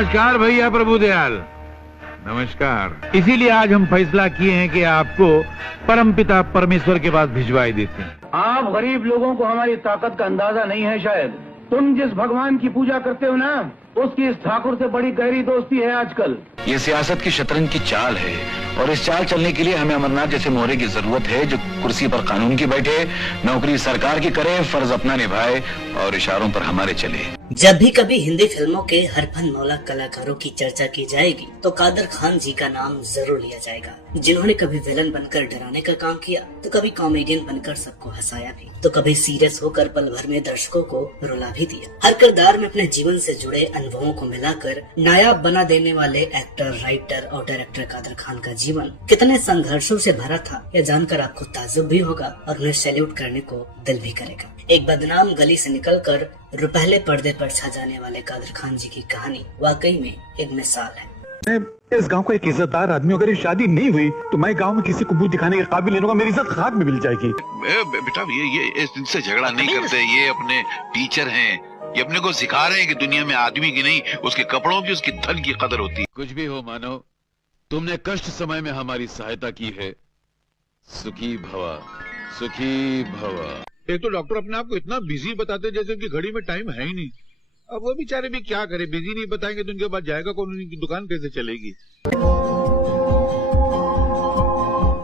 नमस्कार भैया प्रभुदयाल, नमस्कार। इसीलिए आज हम फैसला किए हैं कि आपको परमपिता परमेश्वर के पास भिजवाई देते हैं। आप गरीब लोगों को हमारी ताकत का अंदाजा नहीं है शायद। तुम जिस भगवान की पूजा करते हो ना, उसकी इस ठाकुर से बड़ी गहरी दोस्ती है आजकल। ये सियासत की शतरंज की चाल है और इस चाल चलने के लिए हमें अमरनाथ जैसे मोहरे की जरूरत है जो कुर्सी पर कानून की बैठे, नौकरी सरकार की करे, फर्ज अपना निभाए और इशारों पर हमारे चले। जब भी कभी हिंदी फिल्मों के हर फन मौला कलाकारों की चर्चा की जाएगी तो कादर खान जी का नाम जरूर लिया जाएगा, जिन्होंने कभी विलन बनकर डराने का काम किया तो कभी कॉमेडियन बनकर सबको हंसाया भी, तो कभी सीरियस होकर पल भर में दर्शकों को रुला भी दिया। हर किरदार में अपने जीवन से जुड़े अनुभवों को मिलाकर नायाब बना देने वाले एक्टर, राइटर और डायरेक्टर कादर खान का जीवन कितने संघर्षों से भरा था, यह जानकर आपको ताज्जुब भी होगा और उन्हें सैल्यूट करने को दिल भी करेगा। एक बदनाम गली से निकलकर रुपहले पर्दे पर छा जाने वाले कादर खान जी की कहानी वाकई में एक मिसाल है। इस गांव का एक इज्जतदार आदमी, अगर शादी नहीं हुई तो मैं गांव में किसी को मुंह दिखाने के काबिल नहीं होगा, मेरी इज्जत खाक में मिल जाएगी। बेटा ये इनसे झगड़ा नहीं करते, ये अपने टीचर हैं, ये अपने को सिखा रहे हैं कि दुनिया में आदमी की नहीं उसके कपड़ों की, उसकी धन की कदर होती है। कुछ भी हो मानो, तुमने कष्ट समय में हमारी सहायता की है। सुखी भवा, सुखी भवा। एक तो डॉक्टर अपने आप को इतना बिजी बताते जैसे उनकी घड़ी में टाइम है ही नहीं। अब वो बेचारे भी क्या करे, बिजी नहीं बताएंगे तो उनके बाद जाएगा कौन, उनकी दुकान कैसे चलेगी।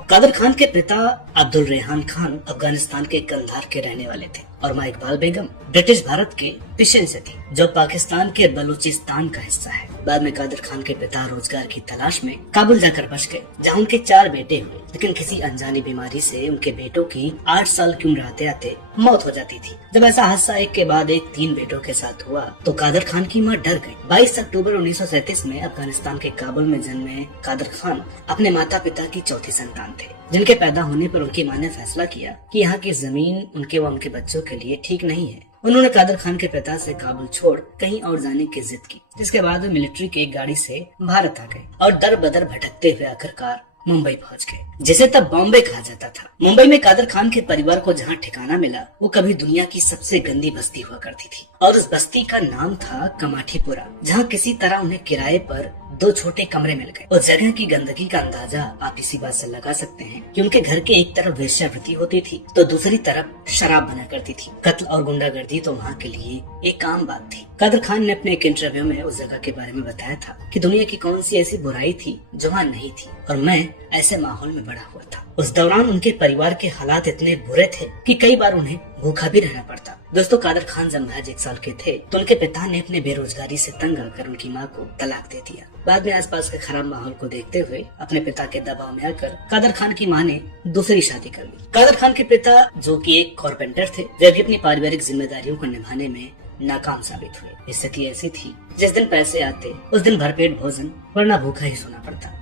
कादर खान के पिता अब्दुल रेहान खान अफगानिस्तान के कंधार के रहने वाले थे और माँ इकबाल बेगम ब्रिटिश भारत के पिशन से थी, जो पाकिस्तान के बलूचिस्तान का हिस्सा है। बाद में कादर खान के पिता रोजगार की तलाश में काबुल जाकर बस गए, जहाँ उनके 4 बेटे हुए, लेकिन किसी अनजानी बीमारी से उनके बेटों की 8 साल की उम्र आते आते मौत हो जाती थी। जब ऐसा हादसा एक के बाद एक 3 बेटों के साथ हुआ तो कादर खान की मां डर गई। 22 अक्टूबर 1937 में अफगानिस्तान के काबुल में जन्मे कादर खान अपने माता पिता की चौथी संतान थे, जिनके पैदा होने पर उनकी मां ने फैसला किया कि यहाँ की जमीन उनके व उनके बच्चों के लिए ठीक नहीं है। उन्होंने कादर खान के पिता से काबुल छोड़ कहीं और जाने की जिद की, जिसके बाद वे मिलिट्री की एक गाड़ी से भारत आ गए और दर बदर भटकते हुए आखिरकार मुंबई पहुंच गए, जिसे तब बॉम्बे कहा जाता था। मुंबई में कादर खान के परिवार को जहां ठिकाना मिला वो कभी दुनिया की सबसे गंदी बस्ती हुआ करती थी और उस बस्ती का नाम था कमाठीपुरा, जहां किसी तरह उन्हें किराए पर 2 छोटे कमरे मिल गए। उस जगह की गंदगी का अंदाजा आप इसी बात से लगा सकते हैं कि उनके घर के एक तरफ वेश्यावृत्ति होती थी तो दूसरी तरफ शराब बना करती थी। कत्ल और गुंडागर्दी तो वहाँ के लिए एक आम बात थी। कादर खान ने अपने एक इंटरव्यू में उस जगह के बारे में बताया था कि दुनिया की कौन सी ऐसी बुराई थी जो वहाँ नहीं थी और मैं ऐसे माहौल में बड़ा हुआ था। उस दौरान उनके परिवार के हालात इतने बुरे थे कि कई बार उन्हें भूखा भी रहना पड़ता। दोस्तों, कादर खान जब महज 1 साल के थे तो उनके पिता ने अपने बेरोजगारी से तंग आकर उनकी मां को तलाक दे दिया। बाद में आसपास के खराब माहौल को देखते हुए अपने पिता के दबाव में आकर कादर खान की मां ने दूसरी शादी कर ली। कादर खान के पिता, जो कि एक कारपेंटर थे, वे भी अपनी पारिवारिक जिम्मेदारियों को निभाने में नाकाम साबित हुए। स्थिति ऐसी थी, जिस दिन पैसे आते उस दिन भरपेट भोजन, वरना भूखा ही सोना पड़ता।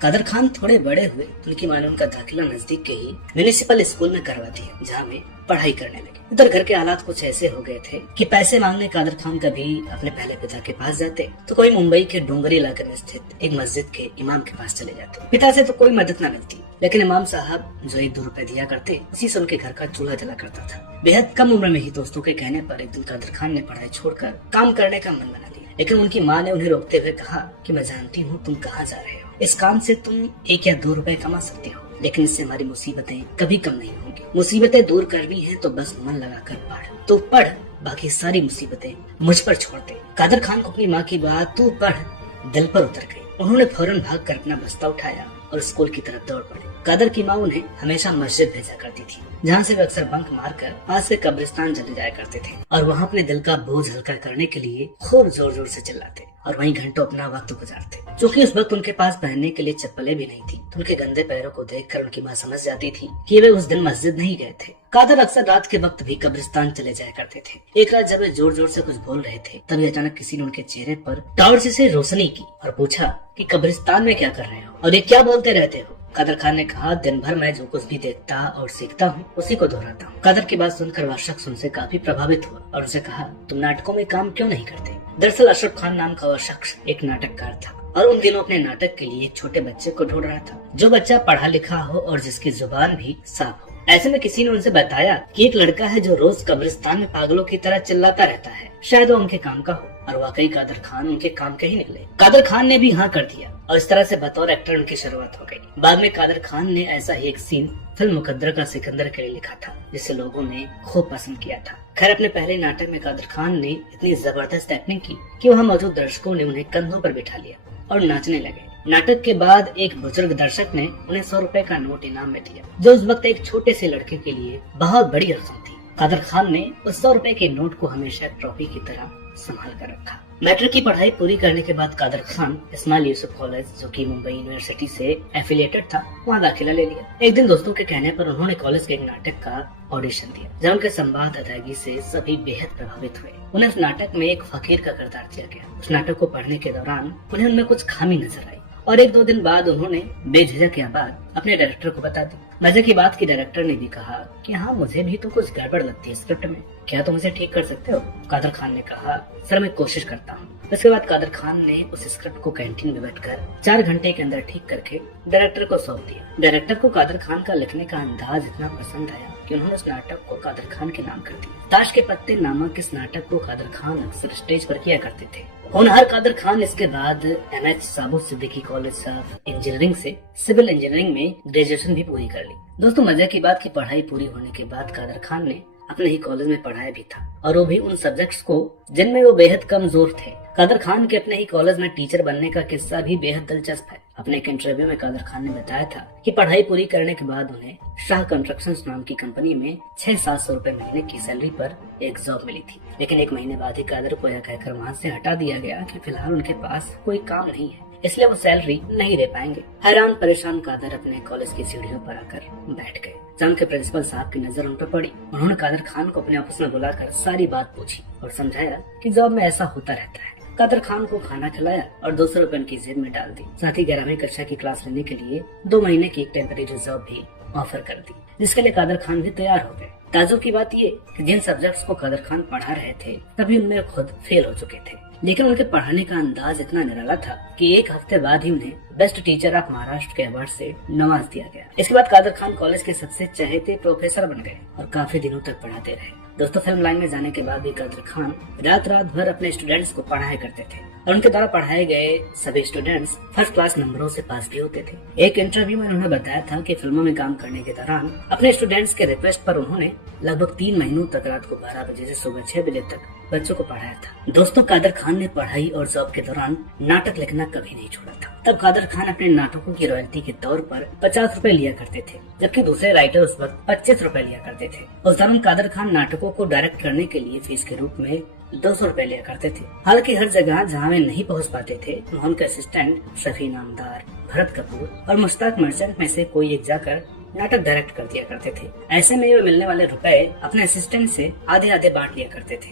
कादर खान थोड़े बड़े हुए तो उनकी मां ने उनका दाखिला नजदीक के ही म्यूनिसिपल स्कूल में करवा दिया, जहाँ वे पढ़ाई करने लगे। उधर घर के हालात कुछ ऐसे हो गए थे कि पैसे मांगने कादर खान कभी अपने पहले पिता के पास जाते तो कोई मुंबई के डोंगरी इलाके में स्थित एक मस्जिद के इमाम के पास चले जाते। पिता से तो कोई मदद न मिलती, लेकिन इमाम साहब जो 1-2 रुपए दिया करते, उसी से उनके घर का चूल्हा जला करता था। बेहद कम उम्र में ही दोस्तों के कहने पर एक दिन कादर खान ने पढ़ाई छोड़कर काम करने का मन बना लिया, लेकिन उनकी माँ ने उन्हें रोकते हुए कहा कि मैं जानती हूँ तुम कहाँ जा रहे हो, इस काम से तुम 1 या 2 रुपए कमा सकते हो, लेकिन इससे हमारी मुसीबतें कभी कम नहीं होंगी। मुसीबतें दूर करनी है तो बस मन लगाकर पढ़, तो पढ़, बाकी सारी मुसीबतें मुझ पर छोड़ दे। कादर खान को अपनी माँ की बात तू पढ़ दिल पर उतर गई। उन्होंने फौरन भागकर अपना बस्ता उठाया और स्कूल की तरफ दौड़ पड़े। कादर की माँ उन्हें हमेशा मस्जिद भेजा करती थी, जहाँ से वे अक्सर बंक मारकर पास के कब्रिस्तान चले जाया करते थे और वहाँ अपने दिल का बोझ हल्का करने के लिए खूब जोर जोर से चिल्लाते और वहीं घंटों अपना वक्त गुजारते। क्योंकि उस वक्त उनके पास पहनने के लिए चप्पलें भी नहीं थी, तो उनके गंदे पैरों को देखकर उनकी माँ समझ जाती थी कि वे उस दिन मस्जिद नहीं गए थे। कादर अक्सर रात के वक्त भी कब्रिस्तान चले जाया करते थे। एक रात जब वे जोर जोर से कुछ बोल रहे थे, तभी अचानक किसी ने उनके चेहरे पर टॉर्च से रोशनी की और पूछा कि कब्रिस्तान में क्या कर रहे हो और ये क्या बोलते रहते हो। कादर खान ने कहा, दिन भर मैं जो कुछ भी देखता और सीखता हूँ उसी को दोहराता हूँ। कादर की बात सुनकर वह शख्स उनसे काफी प्रभावित हुआ और उनसे कहा, तुम नाटकों में काम क्यों नहीं करते। दरअसल अशरफ खान नाम का वह शख्स एक नाटककार था और उन दिनों अपने नाटक के लिए एक छोटे बच्चे को ढूंढ रहा था, जो बच्चा पढ़ा लिखा हो और जिसकी जुबान भी साफ हो। ऐसे में किसी ने उनसे बताया कि एक लड़का है जो रोज कब्रिस्तान में पागलों की तरह चिल्लाता रहता है, शायद वो उनके काम का हो। और वाकई कादर खान उनके काम के ही निकले। कादर खान ने भी हाँ कर दिया और इस तरह से बतौर एक्टर उनकी शुरुआत हो गई। बाद में कादर खान ने ऐसा ही एक सीन फिल्म मुकद्दर का सिकंदर के लिए लिखा था, जिसे लोगों ने खूब पसंद किया था। खैर, अपने पहले नाटक में कादर खान ने इतनी जबरदस्त एक्टिंग की कि वहाँ मौजूद दर्शकों ने उन्हें कंधों पर बिठा लिया और नाचने लगे। नाटक के बाद एक बुजुर्ग दर्शक ने उन्हें 100 रुपए का नोट इनाम में दिया, जो उस वक्त एक छोटे से लड़के के लिए बहुत बड़ी रकम थी। कादर खान ने उस 100 रुपए के नोट को हमेशा ट्रॉफी की तरह संभाल कर रखा। मैट्रिक की पढ़ाई पूरी करने के बाद कादर खान इस्माइल यूसुफ कॉलेज, जो कि मुंबई यूनिवर्सिटी से एफिलिएटेड था, वहाँ दाखिला ले लिया। एक दिन दोस्तों के कहने पर उन्होंने कॉलेज के एक नाटक का ऑडिशन दिया, जहाँ उनके संवाद अदायगी से सभी बेहद प्रभावित हुए। उन्हें उस नाटक में एक फकीर का किरदार दिया गया। उस नाटक को पढ़ने के दौरान उन्हें उनमें कुछ खामी नजर आई और 1-2 दिन बाद उन्होंने बेझिझक यह बात अपने डायरेक्टर को बता दी। मजे की बात की डायरेक्टर ने भी कहा कि हाँ, मुझे भी तो कुछ गड़बड़ लगती है स्क्रिप्ट में, क्या तुम इसे ठीक कर सकते हो? कादर खान ने कहा, सर मैं कोशिश करता हूँ। उसके बाद कादर खान ने उस स्क्रिप्ट को कैंटीन में बैठकर 4 घंटे के अंदर ठीक करके डायरेक्टर को सौंप दिया। डायरेक्टर को कादर खान का लिखने का अंदाज इतना पसंद आया कि उन्होंने उस नाटक को कादर खान के नाम कर दिया। ताश के पत्ते नामक इस नाटक को कादर खान अक्सर स्टेज पर किया करते थे। होनहार कादर खान इसके बाद MH Saboo Siddik college of engineering से सिविल इंजीनियरिंग में ग्रेजुएशन भी पूरी कर ली। दोस्तों, मजे की बात की पढ़ाई पूरी होने के बाद कादर खान ने अपने ही कॉलेज में पढ़ाया भी था, और वो भी उन सब्जेक्ट्स को जिनमें वो बेहद कमजोर थे। कादर खान के अपने ही कॉलेज में टीचर बनने का किस्सा भी बेहद दिलचस्प है। अपने एक इंटरव्यू में कादर खान ने बताया था कि पढ़ाई पूरी करने के बाद उन्हें शाह कंस्ट्रक्शंस नाम की कंपनी में 600-700 रुपए महीने की सैलरी पर एक जॉब मिली थी। लेकिन 1 महीने बाद ही कादर को यह कहकर वहाँ से हटा दिया गया कि फिलहाल उनके पास कोई काम नहीं है, इसलिए वो सैलरी नहीं दे पाएंगे। हैरान परेशान कादर अपने कॉलेज की सीढ़ियों पर आकर बैठ गए। जम के प्रिंसिपल साहब की नजर उन पर पड़ी। उन्होंने कादर खान को अपने ऑफिस में बुलाकर सारी बात पूछी और समझाया कि जॉब में ऐसा होता रहता है। कादर खान को खाना खिलाया और 200 रुपए उनकी जेब में डाल दी। साथ ही 11वीं कक्षा की क्लास लेने के लिए 2 महीने की एक टेम्परेरी जॉब भी ऑफर कर दी, जिसके लिए कादर खान भी तैयार हो गए। ताजुब की बात ये कि जिन सब्जेक्ट्स को कादर खान पढ़ा रहे थे तभी उनमें खुद फेल हो चुके थे, लेकिन उनके पढ़ाने का अंदाज इतना निराला था कि 1 हफ्ते बाद ही उन्हें बेस्ट टीचर ऑफ महाराष्ट्र के अवार्ड से नवाज दिया गया। इसके बाद कादर खान कॉलेज के सबसे चहेते प्रोफेसर बन गए और काफी दिनों तक पढ़ाते रहे। दोस्तों, फिल्म लाइन में जाने के बाद भी कादर खान रात भर अपने स्टूडेंट्स को पढ़ाया करते थे और उनके द्वारा पढ़ाए गए सभी स्टूडेंट्स फर्स्ट क्लास नंबरों से पास भी होते थे। एक इंटरव्यू में उन्होंने बताया था कि फिल्मों में काम करने के दौरान अपने स्टूडेंट्स के रिक्वेस्ट पर उन्होंने लगभग 3 महीनों तक रात को 12 बजे से सुबह 6 बजे तक बच्चों को पढ़ाया था। दोस्तों, कादर खान ने पढ़ाई और जॉब के दौरान नाटक लिखना कभी नहीं छोड़ा था। तब कादर खान अपने नाटकों की रॉयल्टी के तौर पर 50 रुपए लिया करते थे, जबकि दूसरे राइटर उस वक्त 25 रुपए लिया करते थे। उस दौरान कादर खान नाटकों को डायरेक्ट करने के लिए फीस के रूप में 200 रुपए लिया करते थे। हालांकि हर जगह जहां वे नहीं पहुंच पाते थे, वहां उनके असिस्टेंट शफी नामदार, भरत कपूर और मुश्ताक मर्चेंट में से कोई एक जाकर नाटक डायरेक्ट कर दिया करते थे। ऐसे में वे मिलने वाले रुपए अपने असिस्टेंट से आधे बांट लिया करते थे।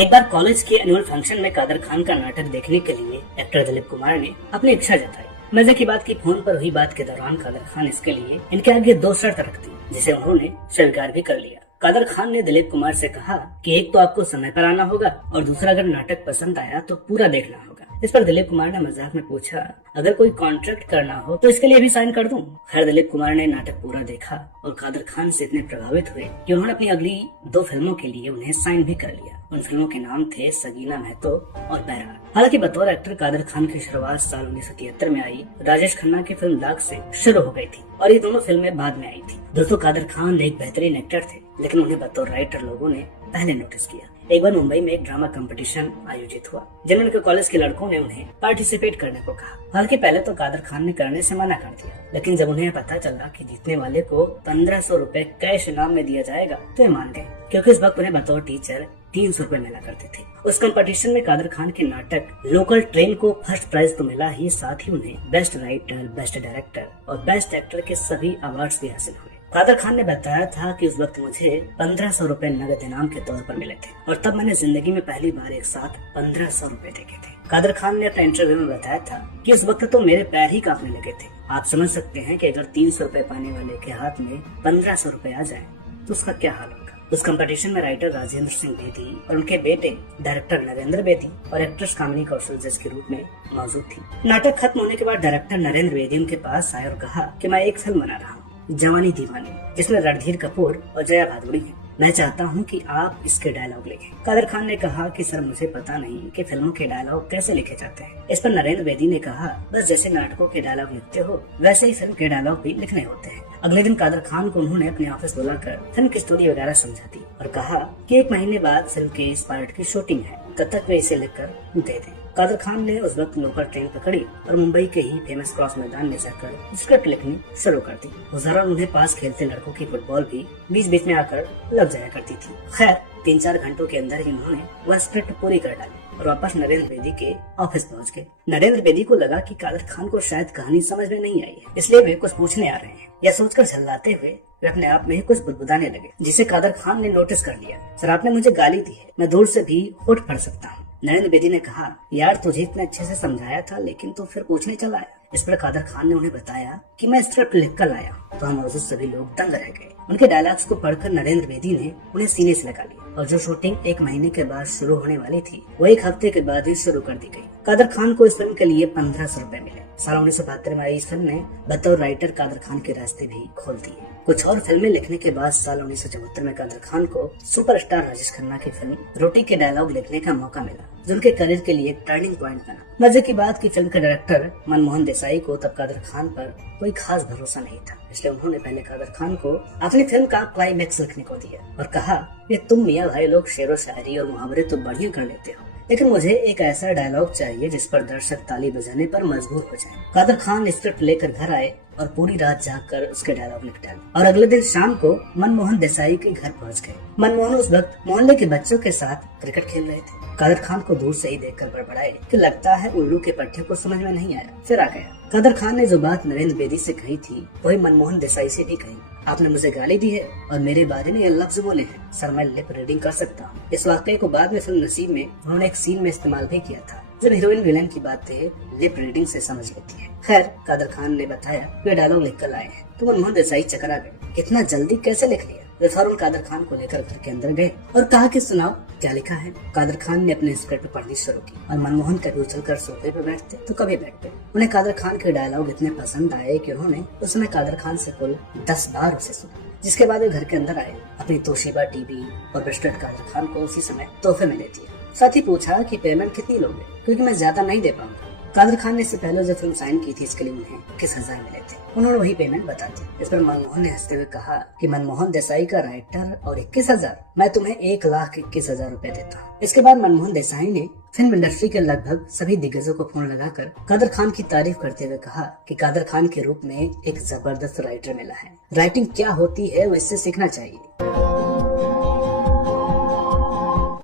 एक बार कॉलेज के एनुअल फंक्शन में कादर खान का नाटक देखने के लिए एक्टर दिलीप कुमार ने अपनी इच्छा जताई। मजे की बात की फोन पर हुई बात के दौरान कादर खान इसके लिए इनके आगे 2 शर्त रख दी, जिसे उन्होंने स्वीकार भी कर लिया। कादर खान ने दिलीप कुमार से कहा कि एक तो आपको समय पर आना होगा और दूसरा अगर नाटक पसंद आया तो पूरा देखना होगा। इस पर दिलीप कुमार ने मजाक में पूछा, अगर कोई कॉन्ट्रैक्ट करना हो तो इसके लिए भी साइन कर दूं? खैर, दिलीप कुमार ने नाटक पूरा देखा और कादर खान से इतने प्रभावित हुए कि उन्होंने अपनी अगली 2 फिल्मों के लिए उन्हें साइन भी कर लिया। उन फिल्मों के नाम थे सगीना महतो और बैराग। हालांकि बतौर एक्टर कादर खान की शुरुआत साल 1973 में आई राजेश खन्ना की फिल्म दाग से शुरू हो गई थी और ये दोनों फिल्में बाद में आई थी। दोस्तों, कादर खान एक बेहतरीन एक्टर थे, लेकिन उन्हें बतौर राइटर लोगों ने पहले नोटिस किया। एक बार मुंबई में एक ड्रामा कंपटीशन आयोजित हुआ, जिनमें उनके कॉलेज के लड़कों ने उन्हें पार्टिसिपेट करने को कहा। हालांकि पहले तो कादर खान ने करने से मना कर दिया, लेकिन जब उन्हें पता चला कि जीतने वाले को 1500 रुपए कैश इनाम में दिया जाएगा तो ये मान गए, क्योंकि इस वक्त उन्हें बतौर टीचर 300 रुपए मिला करते थे। उस कंपटीशन में कादर खान के नाटक लोकल ट्रेन को फर्स्ट प्राइज तो मिला ही, साथ ही उन्हें बेस्ट राइटर, बेस्ट डायरेक्टर और बेस्ट एक्टर के सभी अवार्ड्स भी हासिल हुए। कादर खान ने बताया था कि उस वक्त मुझे 1500 रुपए नगद इनाम के तौर पर मिले थे और तब मैंने जिंदगी में पहली बार एक साथ 1500 रुपए देखे थे। कादर खान ने अपने इंटरव्यू में बताया था कि उस वक्त तो मेरे पैर ही कांपने लगे थे। आप समझ सकते हैं कि अगर 300 रुपए पाने वाले के हाथ में 1500 रुपए आ जाए तो उसका क्या हाल होगा। उस कंपटीशन में राइटर राजेंद्र सिंह बेदी और उनके बेटे डायरेक्टर नरेंद्र बेदी और एक्ट्रेस कामिनी कौशल जज के रूप में मौजूद थी। नाटक खत्म होने के बाद डायरेक्टर नरेंद्र बेदी उनके पास आए और कहा कि मैं एक फिल्म बना रहा हूँ, जवानी दीवानी, जिसमें रणधीर कपूर और जया भादुड़ी है। मैं चाहता हूँ कि आप इसके डायलॉग लिखें। कादर खान ने कहा कि सर मुझे पता नहीं कि फिल्मों के डायलॉग कैसे लिखे जाते हैं। इस पर नरेंद्र बेदी ने कहा, बस जैसे नाटकों के डायलॉग लिखते हो वैसे ही फिल्म के डायलॉग भी लिखने होते हैं। अगले दिन कादर खान को उन्होंने अपने ऑफिस बुलाकर फिल्म की स्टोरी वगैरह समझा दी और कहा कि 1 महीने बाद फिल्म के इस पार्ट की शूटिंग है, तब तक वे इसे लिखकर दे दें। कादर खान ने उस वक्त लोकल ट्रेन पकड़ी और मुंबई के ही फेमस क्रॉस मैदान में जाकर स्क्रिप्ट लिखनी शुरू कर दी। उस दौरान उन्हें पास खेलते लड़कों की फुटबॉल भी बीच बीच में आकर लग जाया करती थी। खैर 3-4 घंटों के अंदर ही उन्होंने वह स्क्रिप्ट पूरी कर डाली और वापस नरेंद्र बेदी के ऑफिस पहुंच गए। नरेंद्र बेदी को लगा कि कादर खान को शायद कहानी समझ में नहीं आई है, इसलिए वे कुछ पूछने आ रहे हैं। यह सोचकर झल्लाते हुए वे अपने आप में ही कुछ बुदबुदाने लगे, जिसे कादर खान ने नोटिस कर लिया। सर आपने मुझे गाली दी है, मैं दूर से भी होठ पढ़ सकता हूँ। नरेंद्र बेदी ने कहा, यार तुझे इतने अच्छे से समझाया था लेकिन तू फिर पूछने चला आया। इस पर कादर खान ने उन्हें बताया कि मैं स्क्रिप्ट लिख कर लाया, तो हम मौजूद सभी लोग दंग रह गए। उनके डायलॉग्स को पढ़कर नरेंद्र बेदी ने उन्हें सीने से लगा लिया और जो शूटिंग 1 महीने के बाद शुरू होने वाली थी वो 1 हफ्ते के बाद ही शुरू कर दी गई। कादर खान को इस फिल्म के लिए 1500 रुपए मिले। साल 1972 में आई इस फिल्म ने बतौर राइटर कादर खान के रास्ते भी खोल दिए। कुछ और फिल्में लिखने के बाद साल 1974 में कादर खान को सुपरस्टार राजेश खन्ना की फिल्म रोटी के डायलॉग लिखने का मौका मिला, जो उनके करियर के लिए एक टर्निंग पॉइंट बना। मजे की बात कि फिल्म के डायरेक्टर मनमोहन देसाई को तब कादर खान पर कोई खास भरोसा नहीं था, इसलिए उन्होंने पहले कादर खान को अपनी फिल्म का क्लाइमैक्स लिखने को दिया और कहा कि तुम मियां भाई लोग शेरो शायरी और मुहावरे तो बढ़िया कर लेते हो, लेकिन मुझे एक ऐसा डायलॉग चाहिए जिस पर दर्शक ताली बजाने पर मजबूर हो जाए। कादर खान स्क्रिप्ट लेकर घर आए और पूरी रात जागकर उसके डायलॉग लिख डाले और अगले दिन शाम को मनमोहन देसाई के घर पहुंच गए। मनमोहन उस वक्त मोहल्ले के बच्चों के साथ क्रिकेट खेल रहे थे। कादर खान को दूर से ही देखकर बड़बड़ाए कि लगता है उल्लू के पट्टे को समझ में नहीं आया, फिर आ गया। कादर खान ने जो बात नरेंद्र बेदी से कही थी वही मनमोहन देसाई से भी कही। आपने मुझे गाली दी है और मेरे बारे में ये लफ्ज बोले हैं, सर मैं लिप रीडिंग कर सकता हूँ। इस वाकये को बाद में फिल्म नसीब में उन्होंने एक सीन में इस्तेमाल भी किया था, जब हीरोइन विलेन की बातें लिप रीडिंग से समझ लेती है। खैर कादर खान ने बताया वे डायलॉग लिख कर लाए हैं, तो मनमोहन देसाई चकरा गए, इतना जल्दी कैसे लिख लिया। वे फौरन कादर खान को लेकर घर के अंदर गए और कहा कि सुनाओ क्या लिखा है। कादर खान ने अपने स्क्रिप्ट पढ़नी शुरू की और मनमोहन कभी उछलकर सोफे पर बैठते तो कभी बैठते। उन्हें कादर खान के डायलॉग इतने पसंद आए कि उन्होंने उस समय कादर खान से कुल 10 बार उसे सुना, जिसके बाद वे घर के अंदर आए, अपनी तोशिबा टीवी और ब्रेसलेट कादर खान को उसी समय तोहफे में दे दिया। साथ ही पूछा कि पेमेंट कितनी लोगे, क्योंकि मैं ज्यादा नहीं दे पाऊंगा। कादर खान ने इससे पहले जो फिल्म साइन की थी इसके लिए उन्हें 21,000 मिले थे, उन्होंने वही पेमेंट बता दी। इस पर मनमोहन ने हंसते हुए कहा कि मनमोहन देसाई का राइटर और 21,000, मैं तुम्हें 1,21,000 रुपए देता हूँ। इसके बाद मनमोहन देसाई ने फिल्म इंडस्ट्री के लगभग सभी दिग्गजों को फोन लगाकर कादर खान की तारीफ करते हुए कहा कि कादर खान के रूप में एक जबरदस्त राइटर मिला है, राइटिंग क्या होती है वो इससे सीखना चाहिए।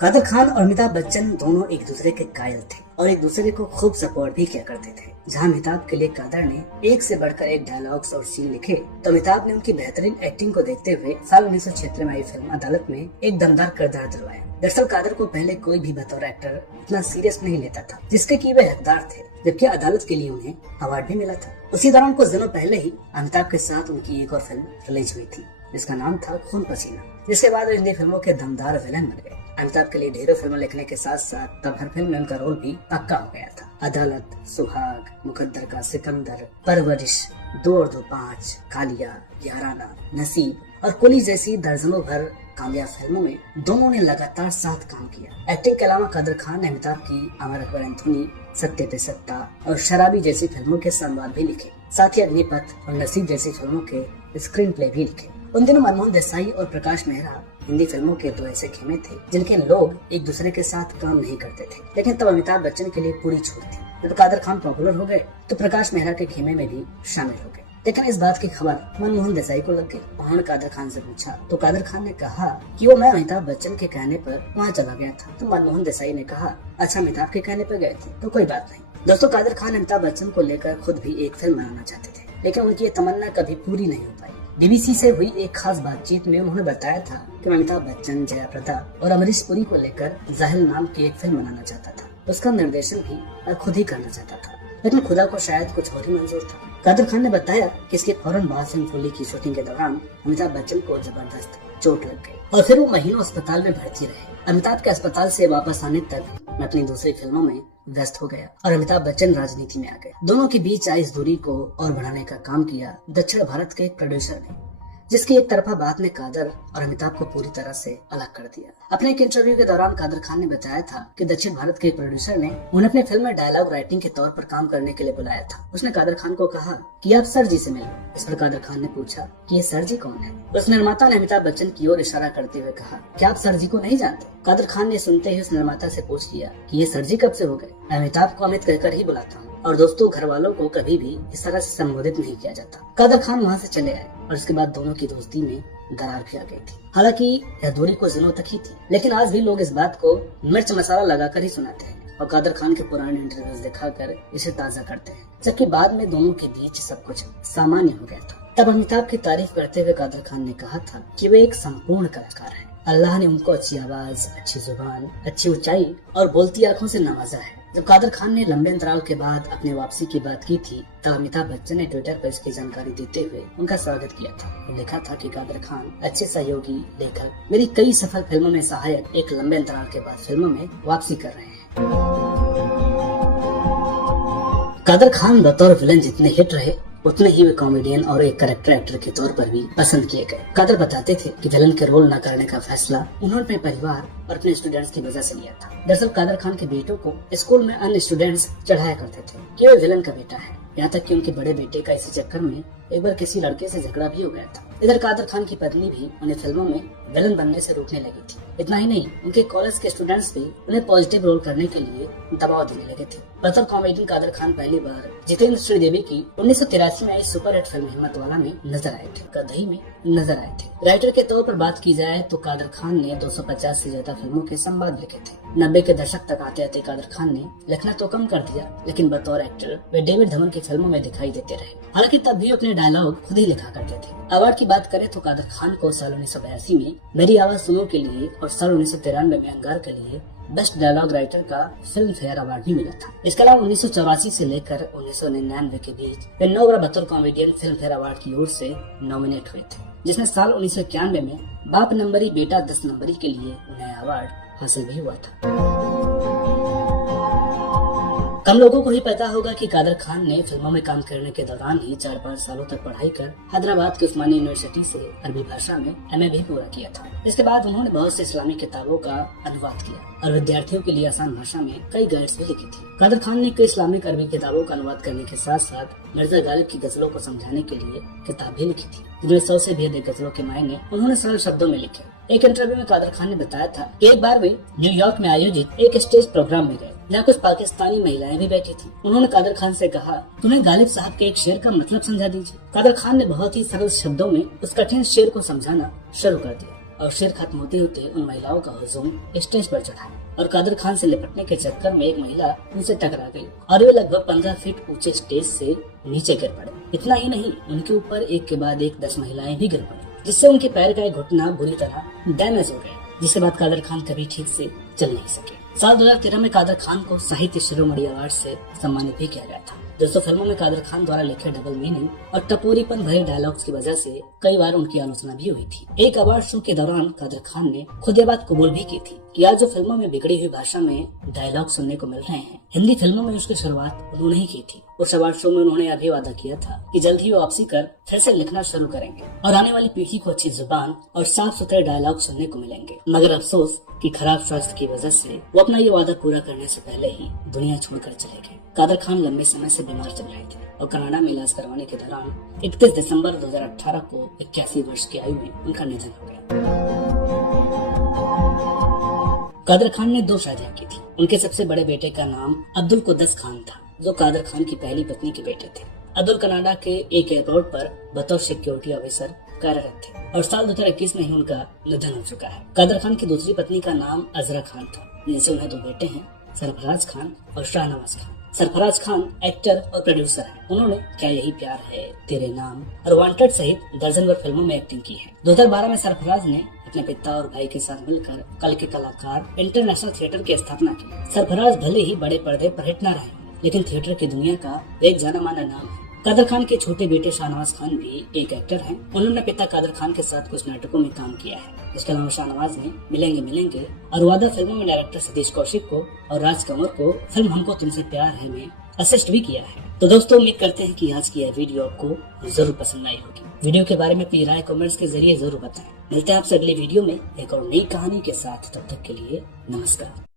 कादर खान और अमिताभ बच्चन दोनों एक दूसरे के कायल थे और एक दूसरे को खूब सपोर्ट भी किया करते थे। जहां अमिताभ के लिए कादर ने एक से बढ़कर एक डायलॉग्स और सीन लिखे, तो अमिताभ ने उनकी बेहतरीन एक्टिंग को देखते हुए साल 1976 में आई फिल्म अदालत में एक दमदार किरदार दिलवाया। दरअसल कादर को पहले कोई भी बतौर एक्टर इतना सीरियस नहीं लेता था, जिसके की वे हकदार थे, जबकि अदालत के लिए उन्हें अवार्ड भी मिला था। उसी दौरान कुछ दिनों पहले ही अमिताभ के साथ उनकी एक और फिल्म रिलीज हुई थी, जिसका नाम था खून पसीना, जिसके बाद हिंदी फिल्मों के दमदार विलन बन गए। अमिताभ के लिए ढेरों फिल्में लिखने के साथ साथ तब हर फिल्म में उनका रोल भी पक्का हो गया था। अदालत, सुहाग, मुकद्दर का सिकंदर, परवरिश, 2 और 2 5, कालिया, याराना, नसीब और कुली जैसी दर्जनों भर कामयाब फिल्मों में दोनों ने लगातार साथ काम किया। एक्टिंग के अलावा कादर खान ने अमिताभ की अमर अकबर एंथोनी, सत्ते पे सत्ता और शराबी जैसी फिल्मों के संवाद भी लिखे, साथ ही अग्निपथ और नसीब जैसी फिल्मों के स्क्रीन प्ले भी लिखे। उन दिनों मनमोहन देसाई और प्रकाश मेहरा हिंदी फिल्मों के 2 ऐसे खेमे थे जिनके लोग एक दूसरे के साथ काम नहीं करते थे, लेकिन तब अमिताभ बच्चन के लिए पूरी छूट थी। जब कादर खान पॉपुलर हो गए तो प्रकाश मेहरा के खेमे में भी शामिल हो गए, लेकिन इस बात की खबर मनमोहन देसाई को लग गई। उन्होंने कादर खान से पूछा तो कादर खान ने कहा कि वो मैं अमिताभ बच्चन के कहने पर वहाँ चला गया था। तो मनमोहन देसाई ने कहा अच्छा अमिताभ के कहने पर गए थे तो कोई बात नहीं। दोस्तों कादर खान अमिताभ बच्चन को लेकर खुद भी एक फिल्म बनाना चाहते थे, लेकिन उनकी ये तमन्ना कभी पूरी नहीं हो पाई। बीबीसी से हुई एक खास बातचीत में उन्होंने बताया था कि अमिताभ बच्चन, जया प्रदा और अमरीश पुरी को लेकर जाहिल नाम की एक फिल्म बनाना चाहता था। उसका निर्देशन भी खुद ही करना चाहता था, लेकिन खुदा को शायद कुछ और ही मंजूर था। कादर खान ने बताया कि इसके फौरन बाद फिल्म फुली की शूटिंग के दौरान अमिताभ बच्चन को जबरदस्त चोट लग गई और फिर वो महीनों अस्पताल में भर्ती रहे। अमिताभ के अस्पताल से वापस आने तक मैं अपनी दूसरी फिल्मों में व्यस्त हो गया और अमिताभ बच्चन राजनीति में आ गए। दोनों के बीच आई इस दूरी को और बढ़ाने का काम किया दक्षिण भारत के एक प्रोड्यूसर ने, जिसकी एक तरफा बात ने कादर और अमिताभ को पूरी तरह से अलग कर दिया। अपने एक इंटरव्यू के दौरान कादर खान ने बताया था कि दक्षिण भारत के एक प्रोड्यूसर ने उन्हें अपनी फिल्म में डायलॉग राइटिंग के तौर पर काम करने के लिए बुलाया था। उसने कादर खान को कहा कि आप सर जी से मिलो। इस पर कादर खान ने पूछा कि ये सर जी कौन है। उस निर्माता ने अमिताभ बच्चन की ओर इशारा करते हुए कहा कि आप सर जी को नहीं जानते। कादर खान ने सुनते ही उस निर्माता से पूछ लिया कि ये सर जी कब से हो गए। मैं अमिताभ को अमित कहकर ही बुलाता हूँ और दोस्तों घर वालों को कभी भी इस तरह से संबोधित नहीं किया जाता। कादर खान वहाँ से चले आए और उसके बाद दोनों की दोस्ती में दरार भी आ गई थी। हालांकि यह दूरी कुछ दिनों तक ही थी, लेकिन आज भी लोग इस बात को मिर्च मसाला लगाकर ही सुनाते हैं और कादर खान के पुराने इंटरव्यूज दिखाकर इसे ताजा करते हैं, जबकि बाद में दोनों के बीच सब कुछ सामान्य हो गया था। तब अमिताभ की तारीफ करते हुए कादर खान ने कहा था कि वे एक संपूर्ण कलाकार है। अल्लाह ने उनको अच्छी आवाज, अच्छी जुबान, अच्छी ऊंचाई और बोलती आंखों से नवाजा है। जब कादर खान ने लंबे अंतराल के बाद अपनी वापसी की बात की थी, तब अमिताभ बच्चन ने ट्विटर पर इसकी जानकारी देते हुए उनका स्वागत किया था और लिखा था कि कादर खान अच्छे सहयोगी, लेखक, मेरी कई सफल फिल्मों में सहायक, एक लंबे अंतराल के बाद फिल्मों में वापसी कर रहे हैं। कादर खान बतौर विलन जितने हिट रहे, उतने ही वे कॉमेडियन और एक कैरेक्टर एक्टर के तौर पर भी पसंद किए गए। कादर बताते थे कि विलन के रोल न करने का फैसला उन्होंने अपने परिवार और अपने स्टूडेंट्स की वजह से लिया था। दरअसल कादर खान के बेटों को स्कूल में अन्य स्टूडेंट्स चढ़ाया करते थे कि वह विलन का बेटा है। यहाँ तक कि उनके बड़े बेटे का इसी चक्कर में एक बार किसी लड़के से झगड़ा भी हो गया था। इधर कादर खान की पत्नी भी उन्हें फिल्मों में विलन बनने से रोकने लगी थी। इतना ही नहीं, उनके कॉलेज के स्टूडेंट्स भी उन्हें पॉजिटिव रोल करने के लिए दबाव देने लगे थे। बतौर कॉमेडियन कादर खान पहली बार जितेंद्र श्रीदेवी की 1983 में आई सुपरहिट फिल्म हिम्मत वाला में नजर आए थे, गदही में नजर आए थे। राइटर के तौर पर बात की जाए तो कादर खान ने 250 से ज्यादा फिल्मों के संवाद लिखे थे। 90 के दशक तक आते आते कादर खान ने लिखना तो कम कर दिया, लेकिन बतौर एक्टर वे डेविड धवन की फिल्मों में दिखाई देते रहे। हालांकि तब भी अपने डायलॉग खुद ही लिखा करते थे। अवार्ड की बात करें तो कादर खान को साल 1982 में मेरी आवाज सुनो के लिए और साल 1993 में अंगार के लिए बेस्ट डायलॉग राइटर का फिल्म फेयर अवार्ड भी मिला था। इसके अलावा 1984 से लेकर 1999 के बीच वे 9 बार बतौर कॉमेडियन फिल्म फेयर अवार्ड की ओर से नॉमिनेट हुए थे, जिसमें साल 1991 में बाप नंबरी बेटा 10 नंबरी के लिए उन्हें अवार्ड हासिल भी हुआ था। कम लोगों को ही पता होगा कि कादर खान ने फिल्मों में काम करने के दौरान ही 4-5 सालों तक पढ़ाई कर हैदराबाद की उस्मानी यूनिवर्सिटी से अरबी भाषा में MA भी पूरा किया था। इसके बाद उन्होंने बहुत से इस्लामी किताबों का अनुवाद किया और विद्यार्थियों के लिए आसान भाषा में कई गाइड्स भी लिखी थी। कादर खान ने कई इस्लामिक अरबी किताबों का अनुवाद करने के साथ साथ मिर्जा गालिब की गजलों को समझाने के लिए किताब भी लिखी थी, जिनमें 100 से भी अधिक गजलों के मायने उन्होंने सरल शब्दों में लिखे। एक इंटरव्यू में कादर खान ने बताया था कि एक बार वे न्यूयॉर्क में आयोजित एक स्टेज प्रोग्राम में गए, जहाँ कुछ पाकिस्तानी महिलाएं भी बैठी थी। उन्होंने कादर खान से कहा, तुम्हें गालिब साहब के एक शेर का मतलब समझा दीजिए। कादर खान ने बहुत ही सरल शब्दों में उस कठिन शेर को समझाना शुरू कर दिया और शेर खत्म होते होते उन महिलाओं का हुजूम स्टेज पर चढ़ा और कादर खान से निपटने के चक्कर में एक महिला उनसे टकरा गई और वे लगभग 15 फीट ऊंचे स्टेज से नीचे गिर पड़े। इतना ही नहीं, उनके ऊपर एक के बाद एक 10 महिलाएं भी गिर पड़ी, जिससे उनके पैर का एक घुटना बुरी तरह डैमेज हो गया, जिसके बाद कादर खान कभी ठीक से चल नहीं सके। साल 2013 में कादर खान को साहित्य शिरोमणि अवार्ड से सम्मानित भी किया गया था। दोस्तों, फिल्मों में कादर खान द्वारा लिखे डबल मीनिंग और टपोरीपन भरे डायलॉग्स की वजह से कई बार उनकी आलोचना भी हुई थी। एक अवार्ड शो के दौरान कादर खान ने खुद ये बात कबूल भी की थी कि आज जो फिल्मों में बिगड़ी हुई भाषा में डायलॉग सुनने को मिल रहे हैं, हिंदी फिल्मों में उसकी शुरुआत उन्होंने ही की थी। उस अवार्ड शो में उन्होंने अभी वादा किया था कि जल्द ही वो वापसी कर फिर से लिखना शुरू करेंगे और आने वाली पीढ़ी को अच्छी जुबान और साफ सुथरे डायलॉग सुनने को मिलेंगे। मगर अफसोस कि खराब स्वास्थ्य की वजह से वो अपना ये वादा पूरा करने से पहले ही दुनिया छोड़कर चले गए। कादर खान लंबे समय से बीमार चल रहे थे और कनाडा में इलाज करवाने के दौरान 31 दिसंबर 2018 को 81 वर्ष की आयु में उनका निधन हो गया। कादर खान ने 2 शादियां की थी। उनके सबसे बड़े बेटे का नाम अब्दुल कुद्दस खान था, जो कादर खान की पहली पत्नी के बेटे थे। अब्दुल कनाडा के एक एयरपोर्ट पर बतौर सिक्योरिटी ऑफिसर कार्यरत थे और साल 2021 में ही उनका निधन हो चुका है। कादर खान की दूसरी पत्नी का नाम अजरा खान था, जिनसे उन्हें 2 बेटे हैं, सरफराज खान और शाहनवाज खान। सरफराज खान एक्टर और प्रोड्यूसर हैं। उन्होंने क्या यही प्यार है, तेरे नाम और वांटेड सहित दर्जन भर फिल्मों में एक्टिंग की है। 2012 में सरफराज ने अपने पिता और भाई के साथ मिलकर कल के कलाकार इंटरनेशनल थिएटर की स्थापना की। सरफराज भले ही बड़े पर्दे पर हिट न रहे, लेकिन थिएटर की दुनिया का एक जाना माना नाम है कादर खान के छोटे बेटे शाहनवाज खान भी एक एक्टर हैं। उन्होंने पिता कादर खान के साथ कुछ नाटकों में काम किया है। इसके अलावा शाहनवाज ने मिलेंगे मिलेंगे और वादा फिल्मों में डायरेक्टर सतीश कौशिक को और राज कंवर को फिल्म हमको तुमसे प्यार है में असिस्ट भी किया है। तो दोस्तों, उम्मीद करते हैं कि आज की यह वीडियो आपको जरूर पसंद आई होगी। वीडियो के बारे में अपनी राय कमेंट्स के जरिए जरूर बताएं। मिलते हैं आपसे अगली वीडियो में एक और नई कहानी के साथ। तब तक के लिए नमस्कार।